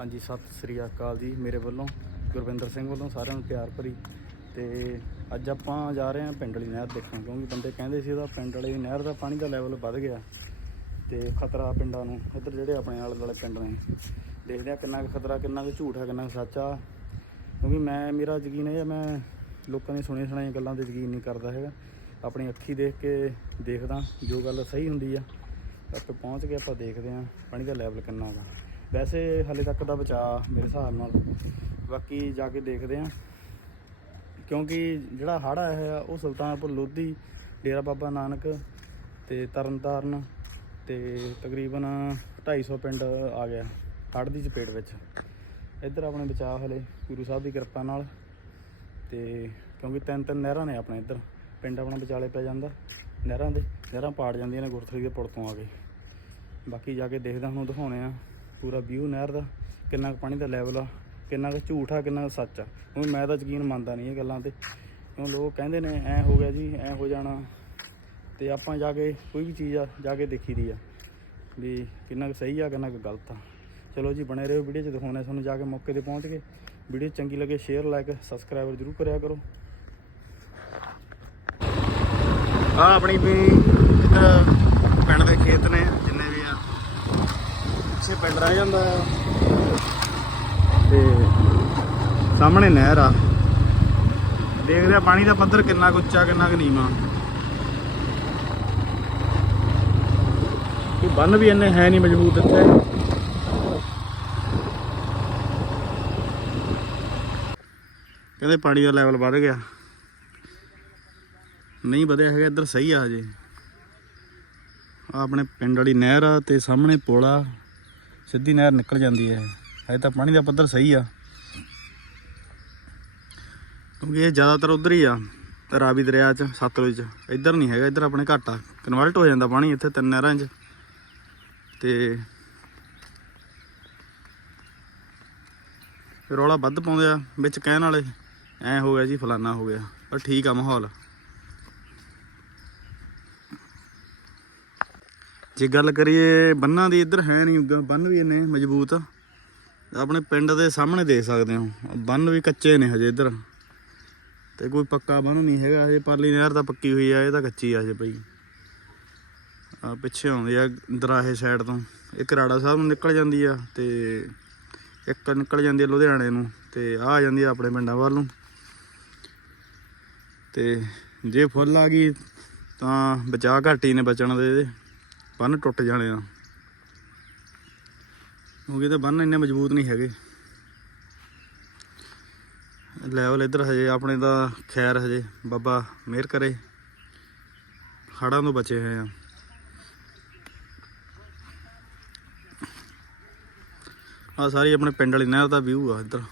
ਹਾਂਜੀ, ਸਤਿ ਸ੍ਰੀ ਅਕਾਲ ਜੀ ਮੇਰੇ ਵੱਲੋਂ, ਗੁਰਵਿੰਦਰ ਸਿੰਘ ਵੱਲੋਂ ਸਾਰਿਆਂ ਨੂੰ ਪਿਆਰ ਭਰੀ। ਤੇ ਅੱਜ ਆਪਾਂ ਜਾ ਰਹੇ ਹਾਂ ਪਿੰਡ ਵਾਲੀ ਨਹਿਰ ਦੇਖਣ, ਕਿਉਂਕਿ ਬੰਦੇ ਕਹਿੰਦੇ ਸੀ ਉਹਦਾ ਪਿੰਡ ਵਾਲੀ ਨਹਿਰ ਦਾ ਪਾਣੀ ਦਾ ਲੈਵਲ ਵੱਧ ਗਿਆ। ਤੇ ਖਤਰਾ ਪਿੰਡਾਂ ਨੂੰ, ਇੱਧਰ ਜਿਹੜੇ ਆਪਣੇ ਆਲੇ ਦੁਆਲੇ ਪਿੰਡ ਨੇ। ਦੇਖਦੇ ਆ ਕਿੰਨਾ ਕੁ ਖਤਰਾ, ਕਿੰਨਾ ਕੁ ਝੂਠ ਹੈ, ਕਿੰਨਾ ਕੁ ਸੱਚ ਆ। ਕਿਉਂਕਿ ਮੈਂ, ਮੇਰਾ ਯਕੀਨ ਇਹ ਹੈ ਮੈਂ ਲੋਕਾਂ ਦੀਆਂ ਸੁਣੀਆਂ ਸੁਣਾਈਆਂ ਗੱਲਾਂ ਤੇ ਯਕੀਨ ਨਹੀਂ ਕਰਦਾ ਹੈਗਾ। ਆਪਣੀ ਅੱਖੀ ਦੇਖ ਕੇ ਦੇਖਦਾ, ਜੋ ਗੱਲ ਸਹੀ ਹੁੰਦੀ ਆ ਉੱਥੇ ਪਹੁੰਚ ਕੇ ਆਪਾਂ ਦੇਖਦੇ ਹਾਂ ਪਾਣੀ ਦਾ ਲੈਵਲ ਕਿੰਨਾ ਗਾ ਵੈਸੇ ਹਲੇ ਤੱਕ ਦਾ ਬਚਾਅ ਮੇਰੇ ਹਿਸਾਬ ਨਾਲ। ਬਾਕੀ ਜਾ ਕੇ ਦੇਖਦੇ ਹਾਂ। ਕਿਉਂਕਿ ਜਿਹੜਾ ਹੜ੍ਹ ਆਇਆ ਹੋਇਆ, ਉਹ ਸੁਲਤਾਨਪੁਰ, ਲੋਧੀ, ਡੇਰਾ ਬਾਬਾ ਨਾਨਕ ਤੇ ਤਰਨਤਾਰਨ ਤੇ ਤਕਰੀਬਨ 250 ਪਿੰਡ ਆ ਗਿਆ ਹੜ੍ਹ ਦੀ ਚਪੇਟ ਵਿੱਚ। ਇੱਧਰ ਆਪਣੇ ਬਚਾਅ ਹਲੇ ਗੁਰੂ ਸਾਹਿਬ ਦੀ ਕਿਰਪਾ ਨਾਲ ਤੇ ਕਿਉਂਕਿ ਤਿੰਨ ਤਿੰਨ ਨਹਿਰਾਂ ਨੇ ਆਪਣੇ ਇੱਧਰ। ਪਿੰਡ ਆਪਣਾ ਵਿਚਾਲੇ ਪੈ ਜਾਂਦਾ, ਨਹਿਰਾਂ ਦੇ, ਨਹਿਰਾਂ ਪਾੜ ਜਾਂਦੀਆਂ ਨੇ ਗੁਰਥਲੀ ਦੇ ਪੁਲ ਤੋਂ ਆ ਕੇ। ਬਾਕੀ ਜਾ ਕੇ ਦੇਖਦਾ ਹੁਣ ਦਿਖਾਉਣੇ ਆ ਪੂਰਾ ਵਿਊ ਨਹਿਰ ਦਾ, ਕਿੰਨਾ ਕੁ ਪਾਣੀ ਦਾ ਲੈਵਲ ਆ, ਕਿੰਨਾ ਕੁ ਝੂਠ ਆ, ਕਿੰਨਾ ਕੁ ਸੱਚ ਆ। ਹੁਣ ਮੈਂ ਤਾਂ ਯਕੀਨ ਮੰਨਦਾ ਨਹੀਂ ਇਹ ਗੱਲਾਂ ਤੇ। ਕਿਉਂ ਲੋਕ ਕਹਿੰਦੇ ਨੇ, ਐ ਹੋ ਗਿਆ ਜੀ, ਐ ਹੋ ਜਾਣਾ। ਤੇ ਆਪਾਂ ਜਾ ਕੇ ਕੋਈ ਵੀ ਚੀਜ਼ ਆ, ਜਾ ਕੇ ਦੇਖੀ ਦੀ ਆ, ਵੀ ਕਿੰਨਾ ਕੁ ਸਹੀ ਆ, ਕਿੰਨਾ ਕੁ ਗਲਤ ਆ। ਚਲੋ ਜੀ, ਬਣੇ ਰਹੋ ਵੀਡੀਓ 'ਚ ਦਿਖਾਉਣੇ ਤੁਹਾਨੂੰ ਜਾ ਕੇ ਮੌਕੇ ਤੇ ਪਹੁੰਚ ਕੇ। ਵੀਡੀਓ ਚੰਗੀ ਲੱਗੇ ਸ਼ੇਅਰ ਲਾਈਕ ਸਬਸਕ੍ਰਾਈਬਰ ਜਰੂਰ ਕਰਿਆ ਕਰੋ। ਆ ਆਪਣੀ ਵੀ ਪਿੰਡ ਦੇ ਖੇਤ ਨੇ ਪਿੱਛੇ ਪਿੰਡ ਰਹਿ ਜਾਂਦਾ ਆ। ਤੇ ਸਾਹਮਣੇ ਨਹਿਰ ਆ। ਦੇਖਦੇ ਆ ਪਾਣੀ ਦਾ ਪੱਧਰ ਕਿੰਨਾ ਕੁ ਉੱਚਾ, ਕਿੰਨਾ ਕੁ ਨੀਵਾਂ। ਇਹ ਬੰਨ ਵੀ ਇੰਨੇ ਹੈ ਨਹੀਂ ਮਜ਼ਬੂਤ ਇੱਥੇ। ਕਹਿੰਦੇ ਪਾਣੀ ਦਾ ਲੈਵਲ ਵੱਧ ਗਿਆ। ਨਹੀਂ ਵਧਿਆ ਹੈਗਾ, ਇੱਧਰ ਸਹੀ ਆ ਹਜੇ। ਆਪਣੇ ਪਿੰਡ ਵਾਲੀ ਨਹਿਰ ਆ ਤੇ ਸਾਹਮਣੇ ਪੁਲ ਆ। ਸਿੱਧੀ ਨਹਿਰ ਨਿਕਲ ਜਾਂਦੀ ਹੈ। ਹਜੇ ਤਾਂ ਪਾਣੀ ਦਾ ਪੱਧਰ ਸਹੀ ਆ। ਕਿਉਂਕਿ ਇਹ ਜ਼ਿਆਦਾਤਰ ਉਧਰ ਹੀ ਆ, ਰਾਵੀ ਦਰਿਆ 'ਚ, ਸਤਲੁਜ 'ਚ। ਇੱਧਰ ਨਹੀਂ ਹੈਗਾ, ਇੱਧਰ ਆਪਣੇ ਘੱਟ। ਆ ਕਨਵਰਟ ਹੋ ਜਾਂਦਾ ਪਾਣੀ ਇੱਥੇ ਤਿੰਨ ਨਹਿਰਾਂ 'ਚ। ਤੇ ਰੌਲਾ ਵੱਧ ਪਾਉਂਦੇ ਆ, ਵਿੱਚ ਕਹਿਣ ਵਾਲੇ, ਐ ਹੋ ਗਿਆ ਜੀ, ਫਲਾਨਾ ਹੋ ਗਿਆ। ਪਰ ਠੀਕ ਆ ਮਾਹੌਲ। ਜੇ ਗੱਲ ਕਰੀਏ, ਬੰਨਾਂ ਦੀ ਇੱਧਰ ਹੈ ਨਹੀਂ ਬੰਨ ਵੀ ਇੰਨੇ ਮਜ਼ਬੂਤ। ਆਪਣੇ ਪਿੰਡ ਦੇ ਸਾਹਮਣੇ ਦੇਖ ਸਕਦੇ ਹੋ। ਬੰਨ ਵੀ ਕੱਚੇ ਨੇ ਹਜੇ ਇੱਧਰ। ਤੇ ਕੋਈ ਪੱਕਾ ਬੰਨ ਨਹੀਂ ਹੈਗਾ। ਹਜੇ ਪਰਲੀ ਨਹਿਰ ਤਾਂ ਪੱਕੀ ਹੋਈ ਆ, ਇਹ ਤਾਂ ਕੱਚੀ ਆ ਹਜੇ ਭਾਈ ਆ ਪਿੱਛੇ ਆਉਂਦੇ ਆ ਦਰਾਹੇ ਸਾਈਡ ਤੋਂ। ਇੱਕ ਰਾੜਾ ਸਾਹਿਬ ਨੂੰ ਨਿਕਲ ਜਾਂਦੀ ਆ ਤੇ ਇੱਕ ਨਿਕਲ ਜਾਂਦੀ ਆ ਲੁਧਿਆਣੇ ਨੂੰ ਤੇ ਆ ਆ ਜਾਂਦੀ ਆ ਆਪਣੇ ਪਿੰਡਾਂ ਵੱਲ ਨੂੰ। ਤੇ ਜੇ ਫੁੱਲ ਆ ਗਈ ਤਾਂ ਬਚਾ ਘੱਟ ਹੀ ਨੇ ਬਚਣ ਦੇ ਇਹਦੇ। ਬੰਨ ਟੁੱਟ ਜਾਣੇ ਆ। ਕਿਉਂਕਿ ਤਾਂ ਬੰਨ ਇੰਨੇ ਮਜ਼ਬੂਤ ਨਹੀਂ ਹੈਗੇ। ਲੈਵਲ ਇੱਧਰ ਹਜੇ ਆਪਣੇ ਦਾ ਖੈਰ ਹਜੇ, ਬਾਬਾ ਮਿਹਰ ਕਰੇ। ਹੜਾਂ ਤੋਂ ਬਚੇ ਹੋਏ ਆ। ਆ ਸਾਰੀ ਆਪਣੇ ਪਿੰਡ ਵਾਲੀ ਨਹਿਰ ਦਾ ਵਿਊ ਆ ਇੱਧਰ।